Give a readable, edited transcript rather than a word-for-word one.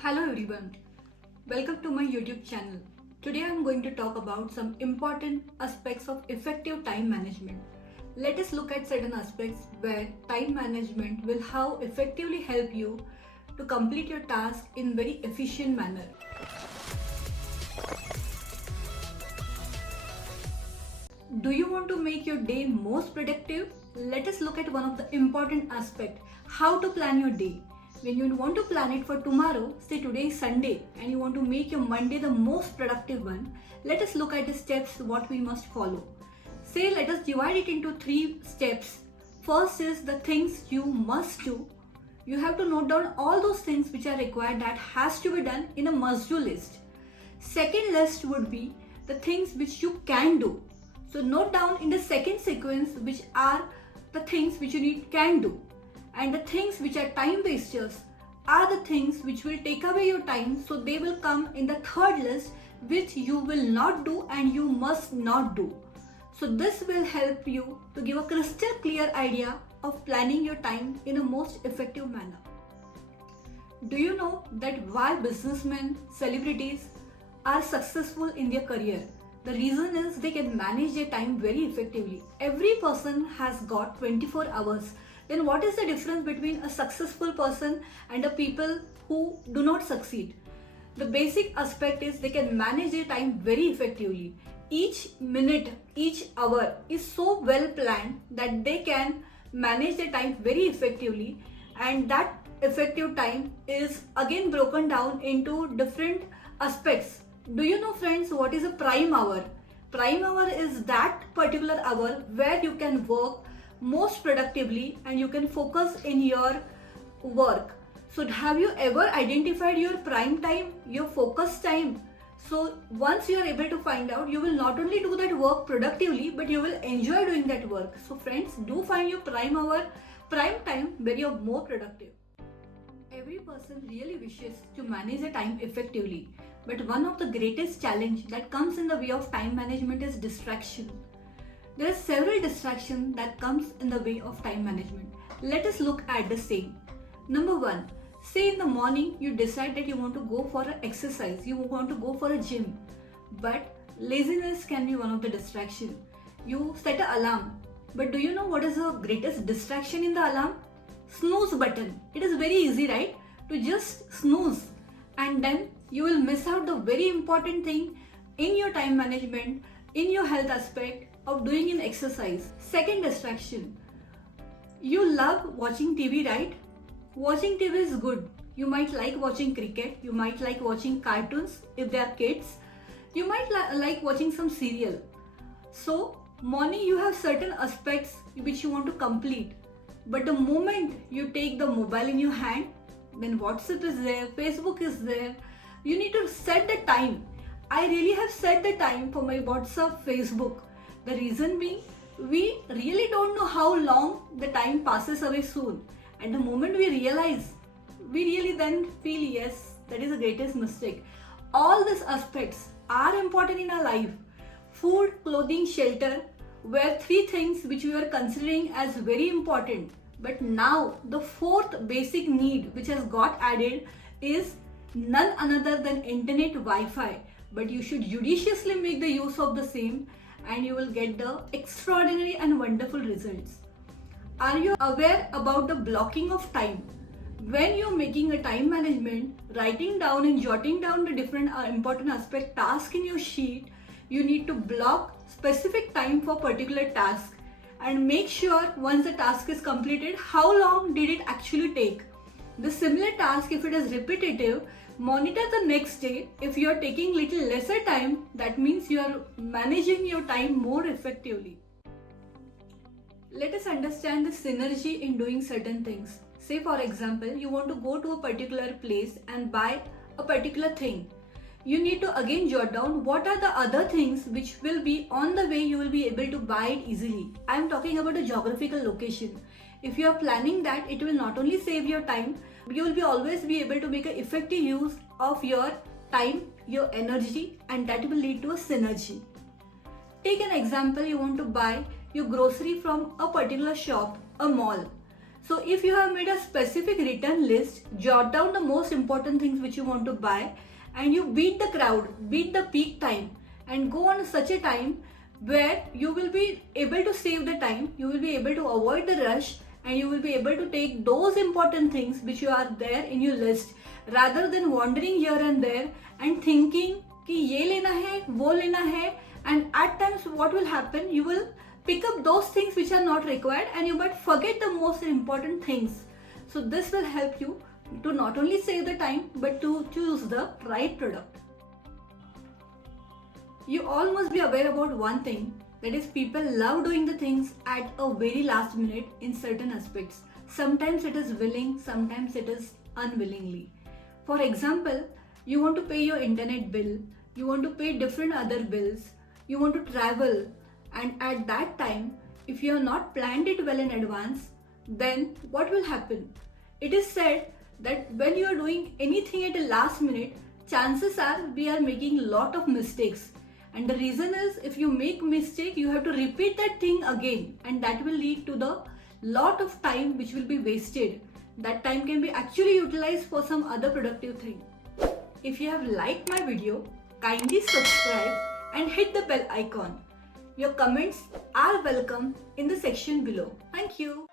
Hello everyone, welcome to my YouTube channel. Today I am going to talk about some important aspects of effective time management. Let us look at certain aspects where time management will how effectively help you to complete your task in very efficient manner. Do you want to make your day most productive? Let us look at one of the important aspect, how to plan your day. When you want to plan it for tomorrow, say today is Sunday and you want to make your Monday the most productive one, let us look at the steps what we must follow. Say let us divide it into 3 steps. First is the things you must do. You have to note down all those things which are required that has to be done in a must do list. Second list would be the things which you can do. So note down in the second sequence which are the things which you can do. And the things which are time wasters are the things which will take away your time, so they will come in the third list which you will not do and you must not do. So this will help you to give a crystal clear idea of planning your time in a most effective manner. Do you know that why businessmen, celebrities are successful in their career? The reason is they can manage their time very effectively. Every person has got 24 hours. Then what is the difference between a successful person and a people who do not succeed? The basic aspect is they can manage their time very effectively. Each minute, each hour is so well planned that they can manage their time very effectively, and that effective time is again broken down into different aspects. Do you know, friends, what is a prime hour? Prime hour is that particular hour where you can work most productively and you can focus in your work. So have you ever identified your prime time, your focus time? So once you are able to find out, you will not only do that work productively, but you will enjoy doing that work. So friends, do find your prime hour, prime time where you are more productive. Every person really wishes to manage their time effectively, but one of the greatest challenge that comes in the way of time management is distraction. There are several distractions that comes in the way of time management. Let us look at the same. Number 1, say in the morning you decide that you want to go for an exercise, you want to go for a gym, but laziness can be one of the distraction. You set an alarm, but do you know what is the greatest distraction in the alarm? Snooze button. It is very easy, right? To just snooze, and then you will miss out the very important thing in your time management, in your health aspect of doing an exercise. Second distraction. You love watching TV, right? Watching TV is good. You might like watching cricket, you might like watching cartoons if they are kids, you might like watching some serial. So morning you have certain aspects which you want to complete, but the moment you take the mobile in your hand, then WhatsApp is there, Facebook is there. You need to set the time. I really have set the time for my WhatsApp, Facebook. The reason being, we really don't know how long the time passes away soon. And the moment we realize, we really then feel yes, that is the greatest mistake. All these aspects are important in our life. Food, clothing, shelter were 3 things which we were considering as very important. But now the 4th basic need which has got added is none other than internet, Wi-Fi. But you should judiciously make the use of the same, and you will get the extraordinary and wonderful results. Are you aware about the blocking of time? When you're making a time management, writing down and jotting down the different important aspect task in your sheet, you need to block specific time for particular task and make sure once the task is completed, how long did it actually take. The similar task, if it is repetitive, monitor the next day. If you are taking little lesser time, that means you are managing your time more effectively. Let us understand the synergy in doing certain things. Say for example, you want to go to a particular place and buy a particular thing. You need to again jot down what are the other things which will be on the way you will be able to buy it easily. I am talking about a geographical location. If you are planning that, it will not only save your time, you will always be able to make an effective use of your time, your energy, and that will lead to a synergy. Take an example, you want to buy your grocery from a particular shop, a mall. So if you have made a specific return list, jot down the most important things which you want to buy, and you beat the crowd, beat the peak time, and go on such a time where you will be able to save the time, you will be able to avoid the rush, and you will be able to take those important things which you are there in your list, rather than wandering here and there and thinking कि ये लेना है, वो लेना है, and at times what will happen, you will pick up those things which are not required and you might forget the most important things. So this will help you to not only save the time but to choose the right product. You all must be aware about one thing, that is people love doing the things at a very last minute in certain aspects. Sometimes it is willing, sometimes it is unwillingly. For example, you want to pay your internet bill, you want to pay different other bills, you want to travel, and at that time, if you have not planned it well in advance, then what will happen? It is said that when you are doing anything at the last minute, chances are we are making a lot of mistakes. And the reason is, if you make mistake, you have to repeat that thing again, and that will lead to the lot of time which will be wasted. That time can be actually utilized for some other productive thing. If you have liked my video, kindly subscribe and hit the bell icon. Your comments are welcome in the section below. Thank you.